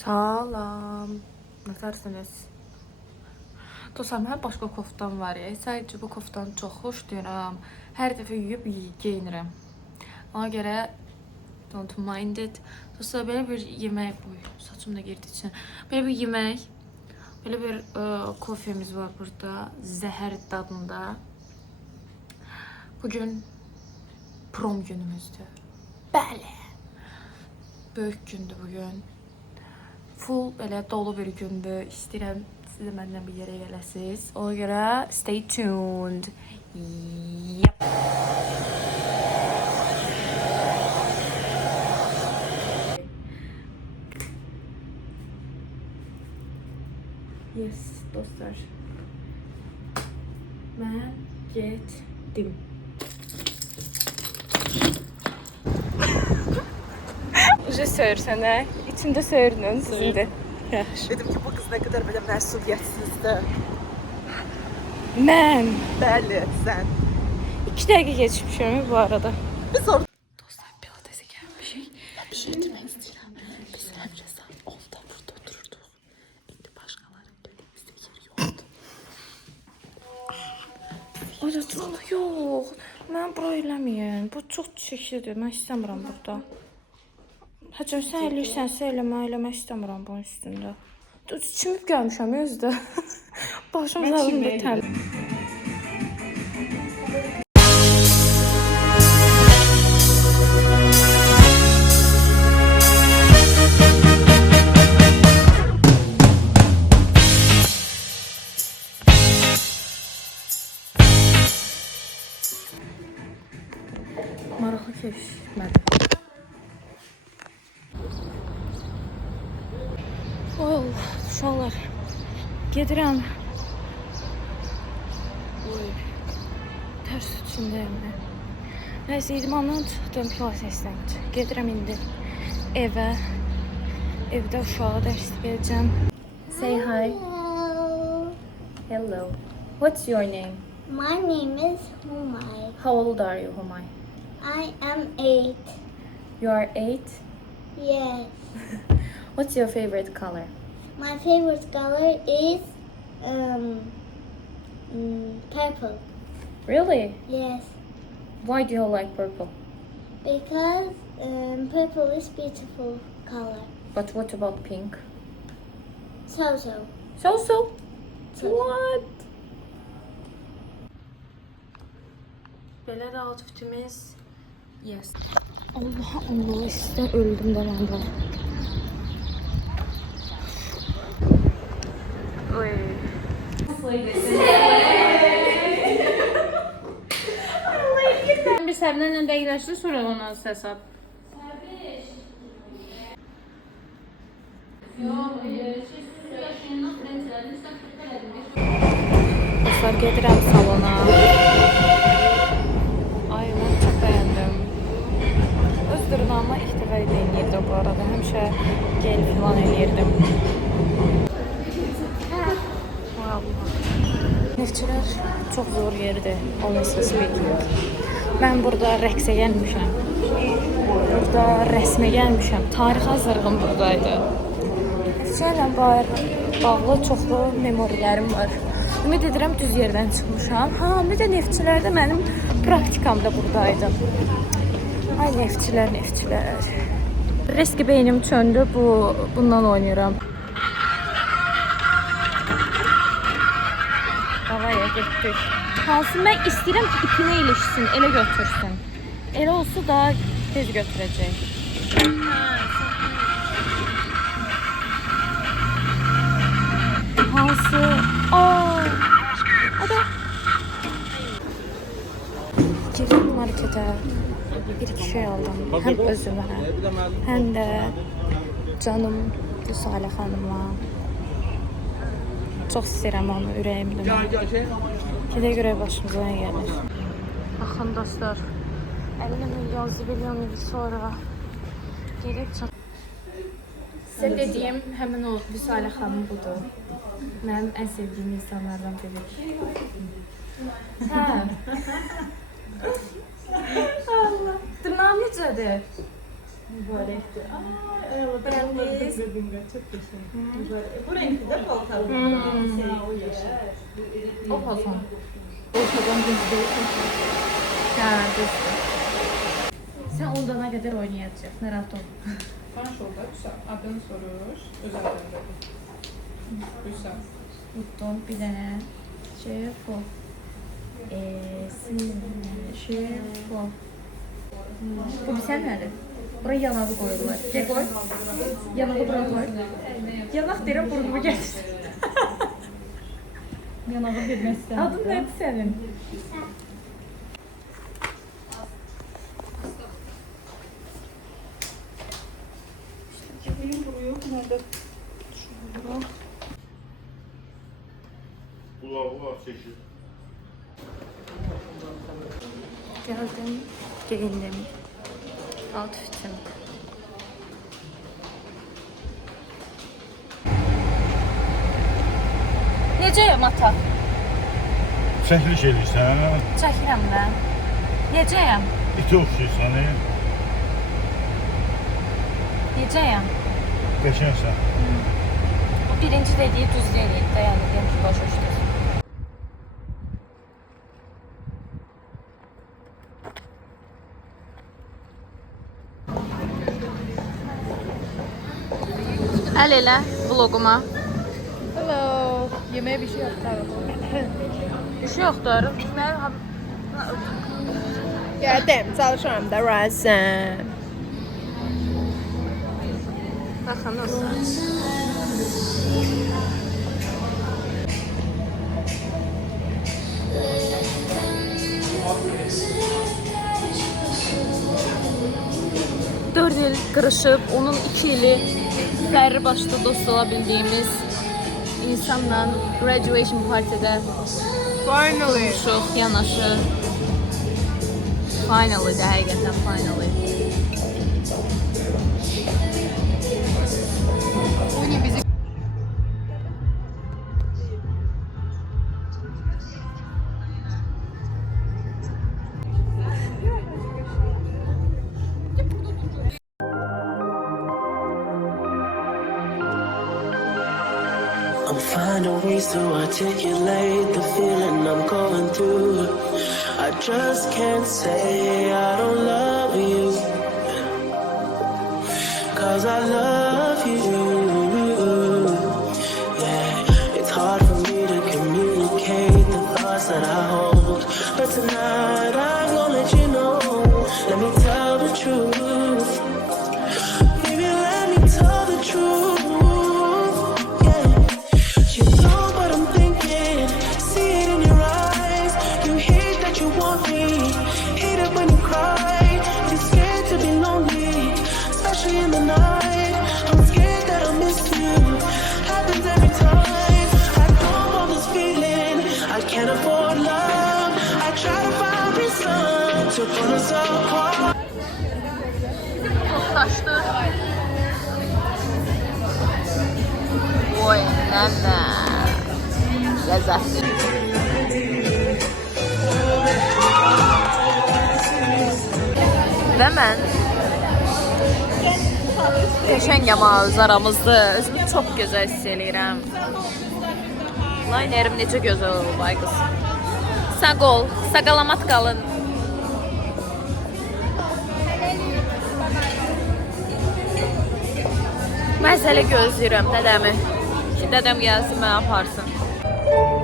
Salam. Nətərsiniz? Dostlar, mənim başqa koftam var ya. Sadəcə bu koftanı çox xoşlayıram. Hər dəfə yuyub geyinirəm. Ona görə don't mind it. Dostlar, belə bir yemək... Oy, saçım da girdi içine. Belə bir yemək, belə bir kofemiz var burada. Zəhər dadında. Bugün prom günümüzdür. Bəli. Böyük gündür bugün. Full belə dolu bir gündür. İstəyirəm siz də məndən bir yerə gələsiniz. Ona görə stay tuned. Yep. Yes, dostlar. Mən getdim. Uca söyürsən, hə? İçində söyürün, sizindir. Dedim ki, bu kız ne kadar böyle məsuliyyətsizdir. Mən? Bəli, sən. 2 dəqiqə geçmişəm bu arada. Biz orada... Dostlar, pilatese gəlmişik. Bir şey demək istəyirəm. Biz həmcə saat 10'da burada otururduq. İndi başqaları dediyimizdə yer yoxdur. Acaba yox. Mən bura eləməyəm. Bu çox çəkilidir. Mən istəmirəm burada. Həcəm, sən eləyirsənsə eləmək istəmirəm bunun üstündə. Çimib gəlmişəm özdə. Başım zarında təl. Maraqlı keçmədi. Uşaqlar, gedirəm. Tərs içindəyəm mən. Nəysə, idmandan çıxdım, pilatesdən. Gedirəm indi evə. Evdə uşağa dərs verəcəm. Say hi. Hello. What's your name? My name is Humay. How old are you, Humay? I am 8. You are 8? Yes. What's your favorite color? My favorite color is purple. Really? Yes. Why do you like purple? Because purple is beautiful color. But what about pink? So. So? What? Belə də outfitimiz. Yes. Allah, sizdən öldüm də mən də. Oy. Bir Səbinə dəqiqləşdir, sonra ona səs at. Dostlar, gedirəm salona. Ay, mən çox bəyəndim. Öz dırnağıma ilk dəfə denəyirdim bu arada. Həmişə gel filan eləyirdim. Neftçilər çox zor yerdir, honestly speaking. Mən burada rəqsə gəlmişəm. Burada rəsmə gəlmişəm. Tarix hazırlığım buradaydı. Neftçilərlə bağlı çoxlu memorilərim var. Ümid edirəm düz yerdən çıxmışam. Bir də neftçilərdə mənim praktikam da buradaydı. Ay neftçilər. Riski beynim çöndü, bundan oynayıram. Havaya getdik. Hansı mən istəyirəm ki, ipinə ilişsin, elə götürsün. Elə olsa daha tez götürəcək. Hansı? Ada. Girdim markete. Bir-iki şey aldım. Həm özümə, həm də canım Salih xanıma. Çox istəyirəm onu, ürəyimdə. Gedə görə başımıza nə gəlir. Baxın dostlar, 50 milyon, zibilyon il sonra gedib çat. Sizə dediyim həmin o Salih xanım budur. Mənim ən sevdiyim insanlardan biri. Allah. Dırnağım necədir? Mübarəkdir. Bu renkli de paltar. O fason. Ortadan düzdür. Hə, düzdür. Sən olana qədər oynayacaq, narahat olma. Tanış oldu, Hüsam. Adını soruş, öz adını. Hüsam. Tutdum bir dənə şefo. Şefo. Bu bir sən nədir? Buraya yanağı qoyurlar. Gəl qoy. Yanağı buraya qoy. Yanaq deyirəm, burnumu gətir. Yanağı bilməzsən. Adın nədir sənin? Kimin vuruyor? Nerede? Ula çeşit. Gəldim, geyindim. Outfitim. Necəyəm ata? Çəkiliş edirsən, Çəkirəm mən. Necəyəm? iti oxşuyursan, Necəyəm? qəşəngsən. Bu birinci dediyi düz deyil də, yəni deyim ki, başa düşdünüz. Əl elə vloguma. Hello. Yeməyə bir şey yoxdur. Bir şey yoxdur. Mən Gəldim, çalışıram da razıyam. baxın olsun. Dört il qırışıb, onun 2 ili fərri başda dost ola bildiyimiz insanla graduation partidə Finally. buluşuq, yanaşı. Finally də, həqiqətən finally. I'm finding ways to articulate the feeling I'm going through. I just can't say I don't love you, 'cause I love you. Yeah, it's hard for me to communicate the thoughts that I hold, but tonight I'm gonna let you know. Let me tell the truth. Baby, let me tell the truth. You know what I'm thinking, see it in your eyes. You hate that you want me, hate it when you cry. You're scared to be lonely, especially in the night. I'm scared that I'll miss you, happens every time. I don't want this feeling, I can't afford love. I try to find reason to pull us apart. Taşdı. Oy, nədə? Ləzzətli. Və mən qəşəngəm öz aramızda. Özümü çox gözəl hiss eləyirəm. Laynerim necə gözəl olub ay qız. Sağ ol, sağalamat qalın. Məsələ gözləyirəm dədəmi. Ki dədəm gəlsin, mənə aparsın.